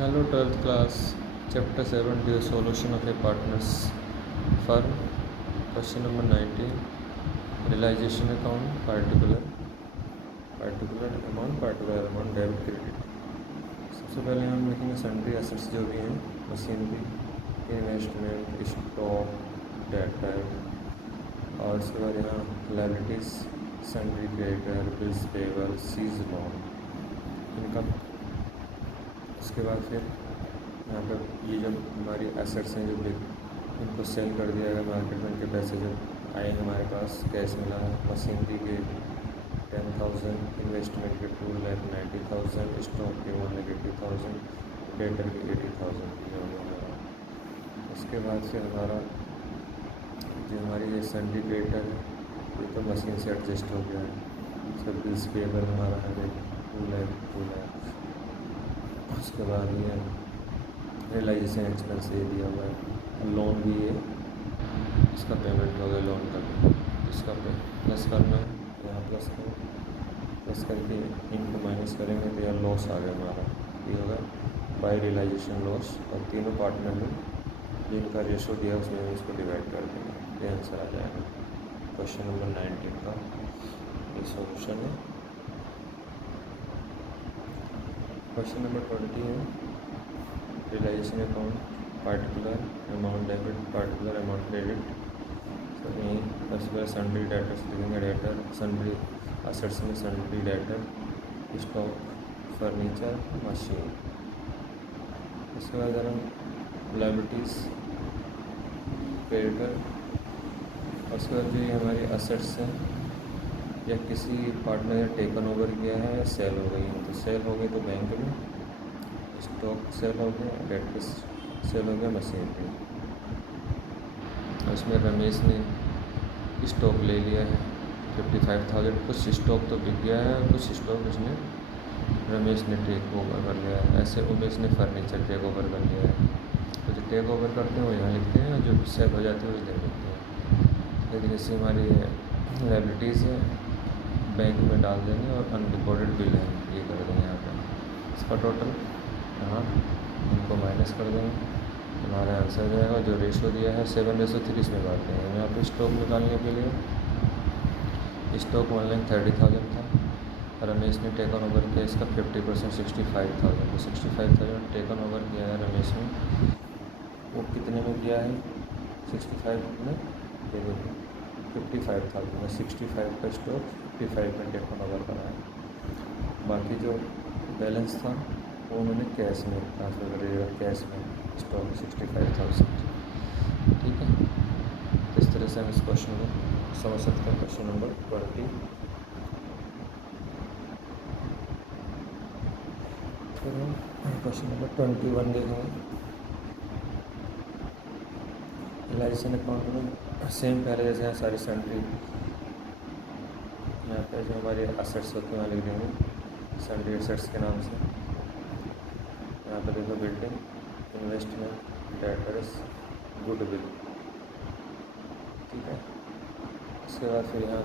Hello 12th class, Chapter 7 Dissolution of a Partner's Firm. Question number 19. Realization account, particular amount, debit credit. सबसे पहले हम लिखेंगे sundry assets जो भी हैं, मशीनरी, इन्वेस्टमेंट, स्टॉक, डेटर, और उसके बाद यहाँ liabilities, sundry creditor, bills payable, सीज लोन, इनकम. उसके बाद फिर यहाँ पर ये जो हमारी एसेट्स हैं जो इनको सेल कर दिया गया मार्केट में, इनके पैसे जब आए हमारे पास, कैश मिला, मशीनरी के 10,000, इन्वेस्टमेंट के 2,90,000, स्टॉक के 1,80,000, डेटर के 80,000 ये हो गया. उसके बाद फिर हमारा जो हमारी ये सन्ड्री क्रेडिटर है ये तो मशीन से एडजस्ट हो गया है. सब बिल्स पेबल हमारा है 2 लाख. उसके बाद ये रियलाइजेशन एक्सपेंस ये दिया हुआ है. लोन भी है, इसका पेमेंट हो गया लोन का भी, इसका प्लस करना है. यहाँ प्लस करके इनको माइनस करेंगे तो यह लॉस आ गया हमारा. ये होगा बाय रियलाइजेशन लॉस, और तीनों पार्टनर में जिनका रेशो दिया उसमें इसको डिवाइड कर देंगे. ये आंसर आ जाएगा. क्वेश्चन नंबर 19 का ये सॉल्यूशन है. क्वेश्चन नंबर 20 है realisation account, particular amount debit, particular amount credit. तो यहीं सबसे पहले सन्ड्री डेटर्स लिखेंगे. डेटर सन्ड्री एसेट्स में sundry debtor, stock, furniture, machine. उसके बाद अगर हम लायबिलिटीज़, क्रेडिटर, उसके बाद जो ये हमारी एसेट्स हैं या किसी पार्टनर ने टेकन ओवर किया है या सेल हो गई है, तो सेल हो गई तो बैंक में, स्टॉक सेल हो गया, डेटर सेल हो गया, मशीन पे. उसमें रमेश ने स्टॉक ले लिया है 55,000. कुछ स्टॉक तो बिक गया है, कुछ स्टॉक उसने रमेश ने टेक ओवर कर लिया है. ऐसे उमेश ने फर्नीचर टेक ओवर कर लिया है. तो जो टेक ओवर करते हैं वो यहाँ लिखते हैं, और जो सेल हो जाते हैं वो इधर लिखते हैं. लेकिन जैसे हमारी लायबिलिटीज़ है बैंक में डाल देंगे, और अनरिकॉर्डेड बिल है ये कर देंगे यहाँ पर. इसका टोटल यहाँ इनको माइनस कर देंगे, हमारा आंसर जाएगा. जो रेशो दिया है 7:3 इसमें बांट देंगे. यहाँ पे स्टॉक निकालने के लिए स्टॉक 1,30,000 था, रमेश ने टेकन ओवर किया इसका 50% 65,000. तो 65,000 टेकन ओवर किया है रमेश ने, वो कितने में किया है 65 में, 55,000 में 65 का स्टॉक 55 में टेकन ओवर करा है. बाकी जो बैलेंस था वो उन्होंने कैश में ट्रांसफ़र कर दिया, कैश में स्टॉक 65,000. ठीक है. तो इस तरह से हम इस क्वेश्चन को समझ सकते हैं. Question number 20. फिर हम क्वेश्चन नंबर 21 देखेंगे. रियलाइजेशन अकाउंट में सेम पहले जैसे यहाँ सारी सन्ड्री, यहाँ पे जो हमारी एसेट्स होती हैं वहाँ लिख देंगे सन्ड्री एसेट्स के नाम से. यहाँ पे देखो बिल्डिंग, इन्वेस्टमेंट, डेटर्स, गुडविल. ठीक है. उसके बाद फिर यहाँ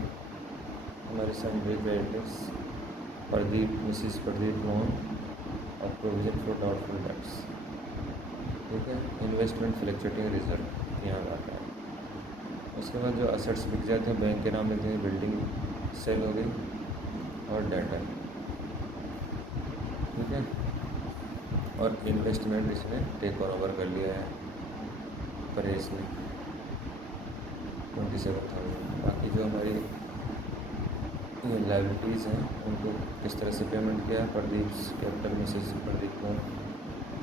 हमारी sundry creditors, Pradeep, Mrs Pradeep loan, और प्रोविजन फॉर डाउटफुल डेट्स. ठीक है. इन्वेस्टमेंट फ्लक्चुएटिंग रिजर्व यहाँ आता है. उसके बाद जो एसेट्स बिक जाते हैं बैंक के नाम लिख देंगे. बिल्डिंग सेल हो गई, और डेटर. ठीक है. और इन्वेस्टमेंट इसने टेक ओवर कर लिया है परेश ने 27,000. बाकी जो हमारी ये लायबिलिटीज़ हैं उनको किस तरह से पेमेंट किया है. प्रदीप कैपिटल मिसेस प्रदीप को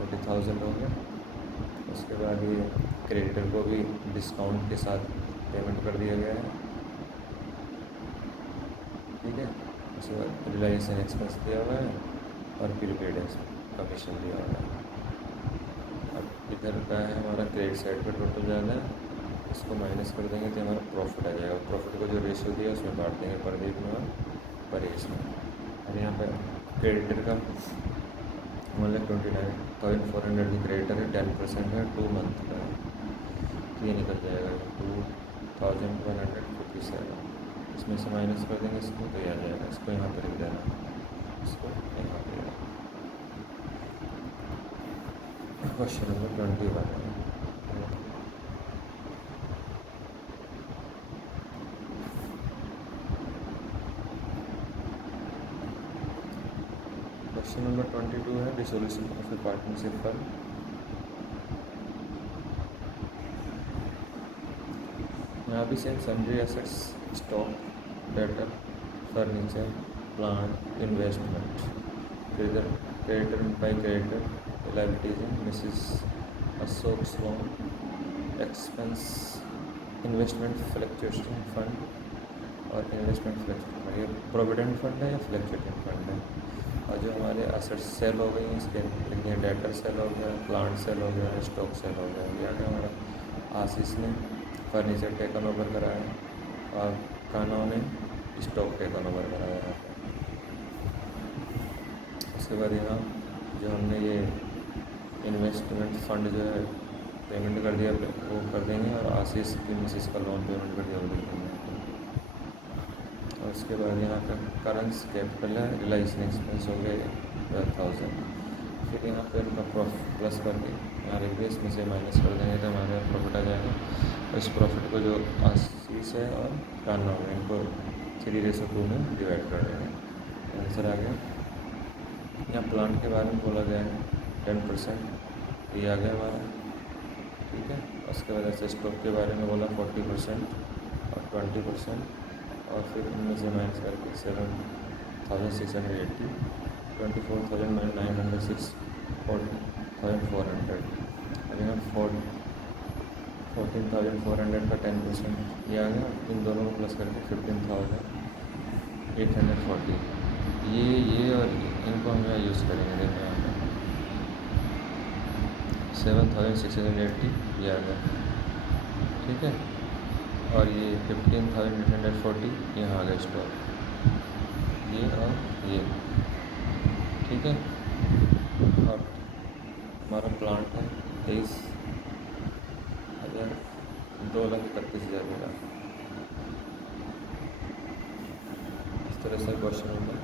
40,000 हो गया. उसके बाद ये क्रेडिटर को भी डिस्काउंट के साथ पेमेंट कर दिया गया है. ठीक है. उसके बाद रियलाइजेशन एक्सपेंस दिया हुआ है, और प्रीपेड कमीशन दिया हुआ है. अब इधर का है हमारा क्रेडिट साइड पर टोटल ज़्यादा है, इसको माइनस कर देंगे तो हमारा प्रॉफिट आ जाएगा. प्रॉफिट को जो रेशियो दिया उसमें बांट देंगे प्रदीप में और परेश में. और यहाँ पर क्रेडिटर का 1,29,400 की क्रेडिटर है, 10% है, 2 मंथ का है. तो ये निकल जाएगा 2,157. इसमें से माइनस कर देंगे इसको तो ये आ जाएगा. इसको यहाँ पर लिख देना, इसको यहाँ पर. क्वेश्चन नंबर 21 क्वेश्चन नंबर 22 है dissolution of a partnership fund. यहाँ भी same sundry assets, stock, debtor, furniture, plant, investment, creditor by creditor, liabilities in Mrs Ashok's loan, expense, investment fluctuation fund और इन्वेस्टमेंट फ्लक्चुएशन फंड। ये provident fund है या fluctuating fund है। और जो हमारे असेट्स सेल हो गई हैं इसके लिखिए डेटर सेल हो गया, प्लांट सेल हो गया, स्टॉक सेल हो गया। ये आ गया हमारा आशीष ने फर्नीचर टेकन ओवर कराया और कान्हा ने स्टॉक टेकन ओवर कराया। उसके बाद यहाँ जो हमने ये इन्वेस्टमेंट फंड जो है पेमेंट कर दिया वो कर देंगे और आशीष की मिसेस का लोन पेमेंट कर दिया वो लिख देंगे। और उसके बाद यहाँ का करंट कैपिटल है, रिलाइजेशन एक्सपेंस हो गए 12,000। फिर यहाँ पे उनका प्रॉफिट प्लस करके यहाँ लिख दिया, इसमें से माइनस कर देंगे तो हमारे प्रॉफिट आ जाएगा। और इस प्रॉफिट को जो आशीष है और कान्हा है इनको 3:2 में डिवाइड कर देंगे। आंसर आ गया। यहाँ प्लांट के बारे में बोला गया है 10%, ये आ गया हमारा, ठीक है। उसके बाद ऐसे स्टॉक के बारे में बोला 40% और 20%, और फिर इनमें से माइनस करके 7,680, 24,906, 40,400। और यहाँ 14,400 का 10% ये आ गया। इन दोनों को प्लस करके 15,840। ये और इनको हम यहाँ यूज़ करेंगे। देखो यहाँ पे 7,680 ये आ गया, ठीक है। और ये 15,840 यहाँ आ गया स्टॉक, ये और ये, ठीक है। और हमारा प्लांट है 2,31,000 मिला। इस तरह से क्वेश्चन होगा।